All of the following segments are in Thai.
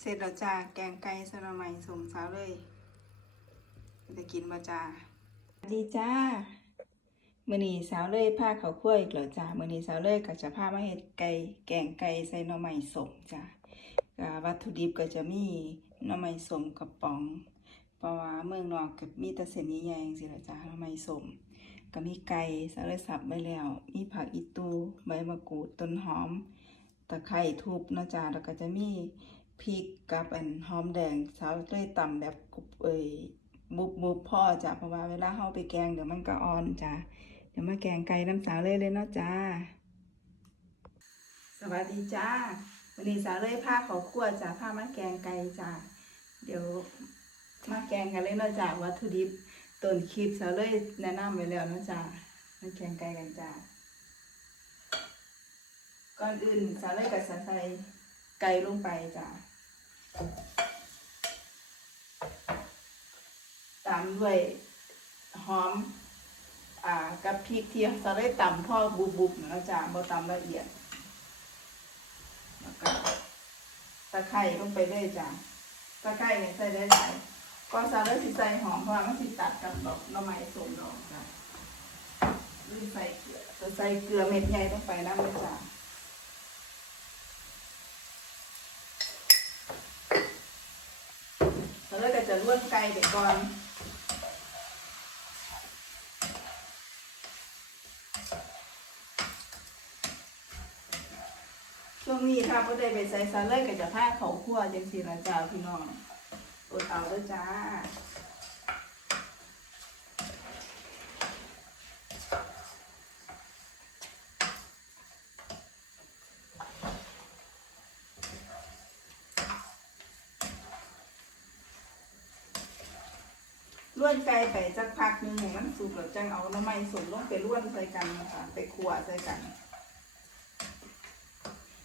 เสร็จแล้วจ้าแกงไก่สระไหมัยสมสาวเลย จะกินมาจ้าสวัสดีจ้ามื้อนี้สาวเลยพาเขาวคั่วอีกแล้วจ้ามื้อนี้สาวเลยก็จะพามาเฮ็ดไก่แกงไก่ใส่หน่อไม้สมจ้าวัตถุดิบก็จะมีหน่อไม้สมกระป๋องเพราะว่าเมืองนอกก็มีต่เส้นใหญ่ๆจังซี่ล่ะจ้าหน่อไม้สมก็มีไก่สาวเลยสับไว้แล้ว มีผักอีตูใบมะกรูดต้นหอมตะไคร้ทุบนะจ้าแล้วก็จะมี พริกกับอันหอมแดงสาวเลยตำแบบกรุบเอ้ยบุบบุบพ่อจ้ะเพราะว่าเวลาเฮาไปแกงเดี๋ยวมันก็อ่อนจ้ะเดี๋ยวมาแกงไก่น้ำสาวเลยเลยเนาะจ้า สวัสดีจ้าวันนี้สาวเลยพาขาครัวจ้ะพามาแกงไก่จ้าเดี๋ยวมาแกงกันเลยเนาะจ้าวัตถุดิบต้นคลิปสาวเลยแนะนำไว้แล้วเนาะจ้ามาแกงไก่กันจ้าก่อนอื่นสาวเลยกับสาใส่ไก่ลงไปจ้ะ ตามด้วยหอม อ่ากับพริกที่สาวเลยตำพ่อบุบๆนะจ้ะบ่ตำละเอียดแล้วก็ตะไคร้ลงไปเลยจ้ะตะไคร้เนี่ยใส่ได้หลายก็สาวเลยสิใส่หอมเพราะว่ามันสิตัดกับดอกหน่อไม้สมดอกจ้ะลืมใส่เกลือจะใส่เกลือเม็ดใหญ่ลงไปน้ำเลยจ้ะแล้วเราก็ จะลวกไก่ไปก่อนช่วงนี้ถ้าพ่ได้ไปใส่ซาเลยก็จะพาเขาคั่วจังสีละจ้าพี่น้องอดเอาด้วยจ้า ล้วนไก่ไปจักพักหนึงให้มันสุกแล้วจังเอาน้ำมันสมลงไปล้วนใส่กันนะคะไปขัวใส่กัน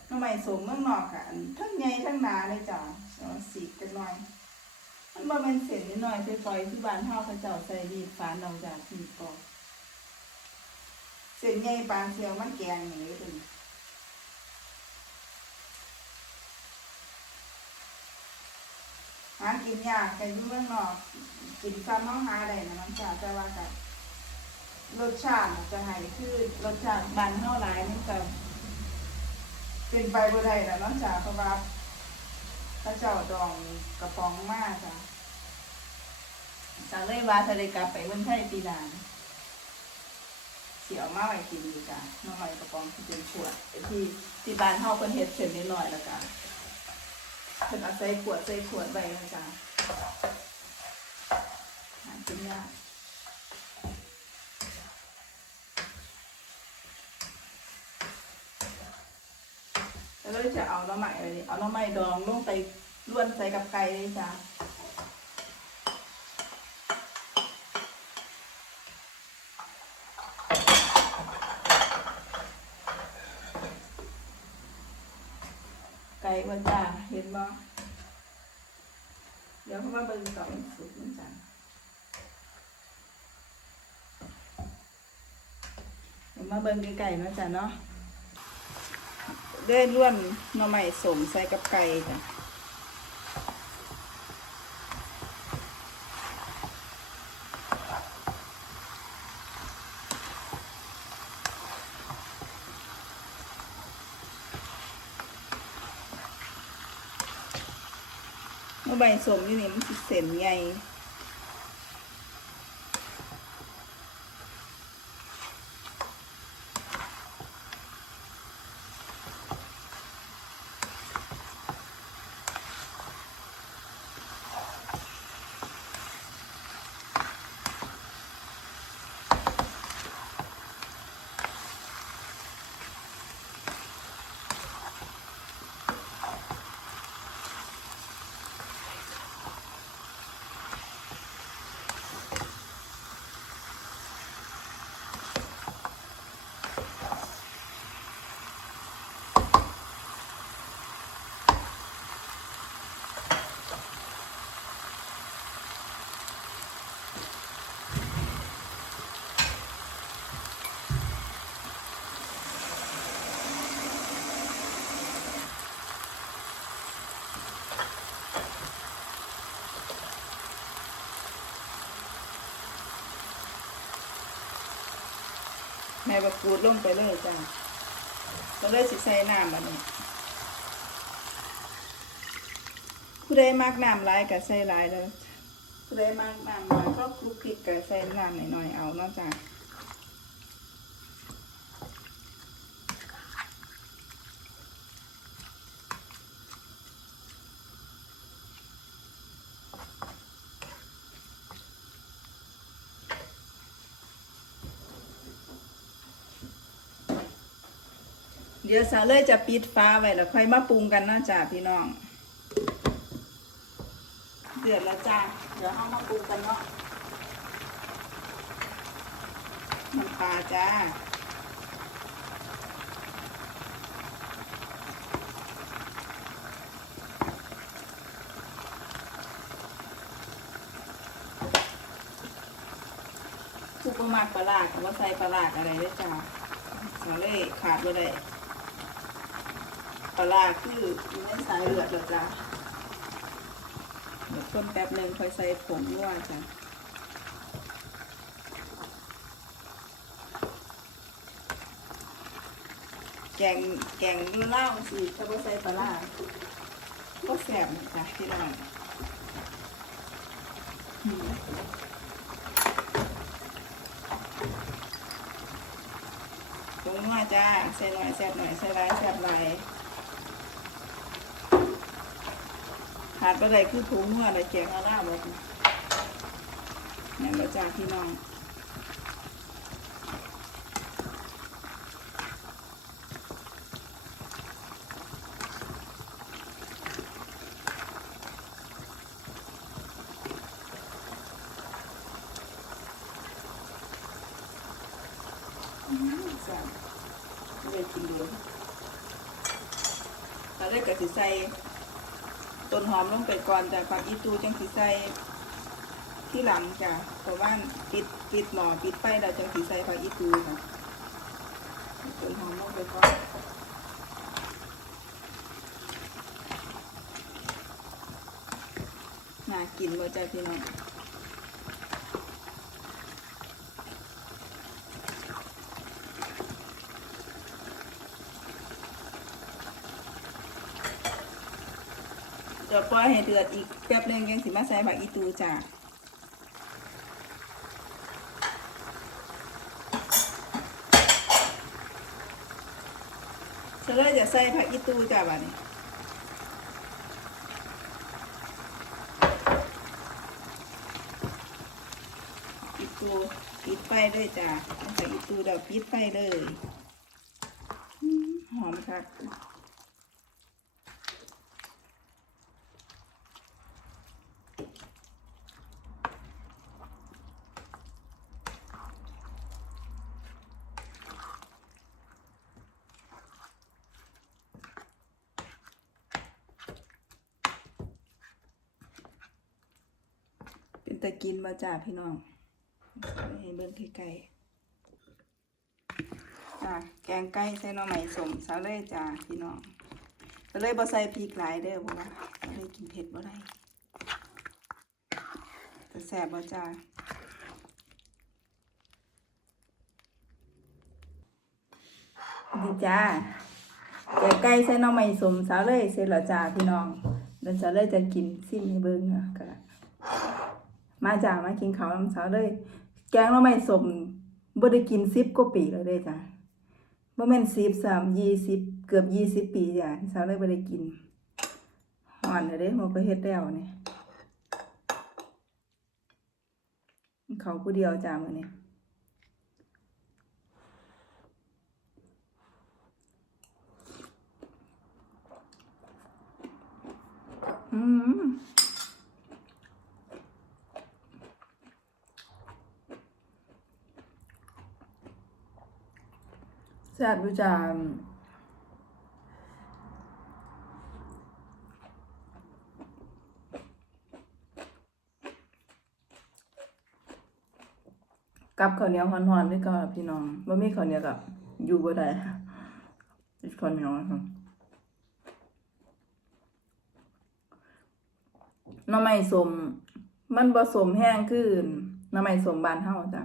น้ำมันสมเมืองนอกค่ะทั้งใหญ่ทั้งหนาเลยจ้ะเอาสีกันหน่อย มันบ่เป็นเศษนิดหน่อยใส่ปล่อยที่บ้านเฮาเขาเจ้าใส่ดีดฟานเราจ้ะสีปอกเส้นใหญ่ปานเซียวมันแกงอย่างนี้เป็น หากินยากแต่อยู่เมืองนอกกินซ้ำน้องหาได้นะน้ำจ่าแต่ว่ากับรสชาติจะให้คือรสชาติบานเท่าหลายนี่ก็เป็นไปบ่ได้แล้วน้องจ่าเพราะว่าพระเจ้าดองกระป๋องมากจ้ะจะเลยว่าจะได้กลับไปเมืองไทยปีหน้าเสียวมาไว้กินดีจ้ะน้องหม่กระป๋องที่เป็นขวดที่ที่บ้านเฮาเพิ่นเฮ็ดเสร็จนิดหน่อยแล้วกัน เพิ่นเอาใส่ขวดใส่ขวดไว้นะจ๊ะหากินยากแล้วเราจะเอาน้ำใหม่เลยเอาน้ำใหม่ดองลงไปล้วนใส่กับไก่เลยจ้ะ ไก่วันจ้าเห็นบ่เดี๋ยวเขามาเบิ่งต่อเป็นสุกมันจ้ะเดี๋ยวมาเบิ่งไก่ๆนะจ้ะเนาะเดินล้วนหน่อไม้สมใส่กับไก่จ้ะ หน่อไม้สมอยู่นี่มันสิเส้นใหญ่ ให้บะกรูดลงไปเลยจ้ะเราเลยสิใส่น้ำอันนี้ผู้ใดมากน้ำหลายก็ใส่หลายเลยผู้ใดมากน้ำน้อยก็คลุกคลิกก็ใส่น้ำหน่อยๆเอาเนาะจ้ะ เดี๋ยวสาเลยจะปิดฟ้าไว้แล้วค่อยมาปรุงกันนาะจ้ะพี่น้อง เดือดแล้วจ้าเดี๋ยวเอามาปรุงกันเนาะน้ำปลาจ้าผู้ประมาทปลาร้าคำว่าใส่ปลาร้าอะไรด้วยจ้าเราเลยขาดไปเลย ปลาร้าคืออยู่ใสายเลือดเลยจ้าเดี๋ยวคนแป๊บหนึ่งค่อยใส่ผงนัวจ้ะแกงแกงเล่าสิถ้าบ่ใส่ปลาร้าก็แสบนะจ้ะพี่น้องอืมผงนัวจ้าใส่หน่อยแสบหน่อยใส่หลายแสบหลาย ขาดไปเลยคือถุงเมื่อไรแกงอาล่าแบบนี้นี่นเราจ้าพี่น้องอื้อหือแซ่บเลยกินดูตอนแรกก็สิใส่ ต้นหอมลงไปก่อนแต่ผักอีตูจังสีใส่ที่หลังจ้ะเพราะว่าปิดปิดหม้อปิดไฟเราจังสีใส่ผักอีตูค่ะต้นหอมลงไปก่อนน่ากินบ่จ้ะพี่น้องเดี๋ยว ปล่อยให้เดือดอีกแป๊บนึงยังสิมาใส่ผักอีตูจ้ะเสร็จแล้วจะใส่ผักอีตูจ้ะบัดนี้ปิดตูปิดไฟเลยจ้ะใส่อีตูเดี๋ยวปิดไฟเลย หอมคัก ตะกินมาจ้าพี่น้องให้เบิ่งไกลๆจ้าแกงไก่ใส่หน่อไม้สมสาเลยจ้าพี่น้องก็เลยบ่ใส่พริกหลายเด้อเพราะว่าสาเลยกินเผ็ดบ่ได้แต่แซบบ่จ้าดีจ้าแกงไก่ใส่หน่อไม้สมสาเลยเสร็จแล้วจ้าพี่น้องเดี๋ยวสาเลยจะกินซิมให้เบิ่งอะก็ มาจ้ามากินข้าวน้ำเช้าเลย แกงเราไม่สมบ่ได้กินสิบกว่าปีแล้วเด้จ้ะบ่แม่นสิบสามยี่สิบเกือบยี่สิบปีจ้ะเช้าเลยบ่ได้กินหอนเลยเด้หัวก็เฮ็ดแล้วเนี่ยเขาผู้เดียวจ้ามื้อนี้อืม แซบดูจ้ากับข้าวเหนียวหอนๆด้วยก็พี่น้องว่ามีข้าวเหนียวกับอยู่บ่ได้ติดข้าวเหนียวนะครับหน้ำไม้สม มันผสมแห้งขึ้นน้ำไม้สมบานเฮาจ้ะ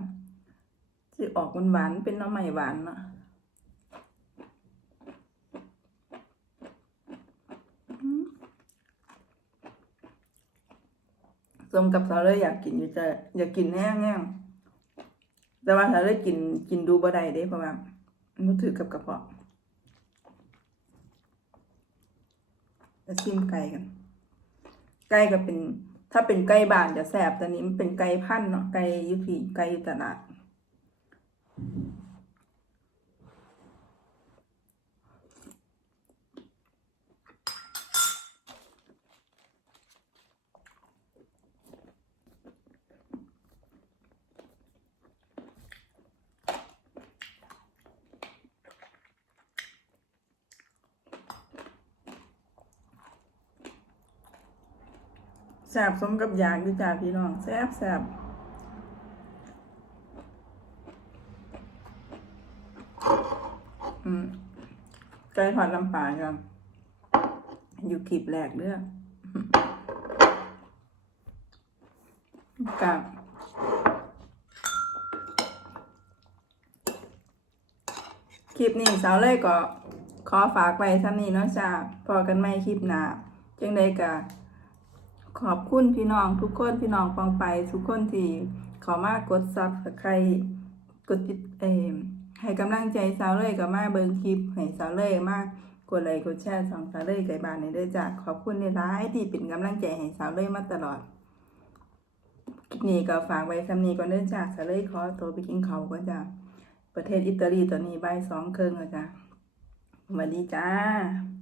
สิออกหวานๆเป็นน้ำใหม่หวานเนาะอืม สมกับสาวเลยอยากกินอยู่จะอยากกินแห้งแห้งแต่ว่าสาวเลยกินกินดูบ่ได้เด้เพราะว่ามันถือกับกระเพาะจะชิมไก่กัน ไก่ก็เป็น ถ้าเป็นไก่บ้านจะแสบแต่นี้มันเป็นไก่พันเนาะไก่ยุพีไก่ยู่ตลา แสบสมกับอยากอยู่จ้าพี่น้องแสบแสบไก่ทอดลำปาครับอยู่คลิปแรกเด้อกับคลิปนี้สาวเลยก็ขอฝากไว้ซ้ำนี้เนาะจ้าพอกันไม่คลิปหน้าจังใดกะ ขอบคุณพี่น้องทุกคนพี่น้องฟังไป ทุกคนที่ขามากดซับสไครกดติดเอมให้กำลังใจสาวเลยกับมาเบิงคลิปให้สาวเลยมากกดไลค์กดแชร์สองสาวเลยไก่บานในเด้อจ้าขอบคุณในร้ายที่เป็นกำลังใจให้สาวเลยมาตลอดคลิปนี้ก็ฝากไว้สำนีก่อนเด้อจ้าสาวเลยขอตัวไปกินเขาวก่อนจ้าประเทศอิตาลีตอนนี้ใบสองครึ่งแล้วจ้าสวัสดีจ้า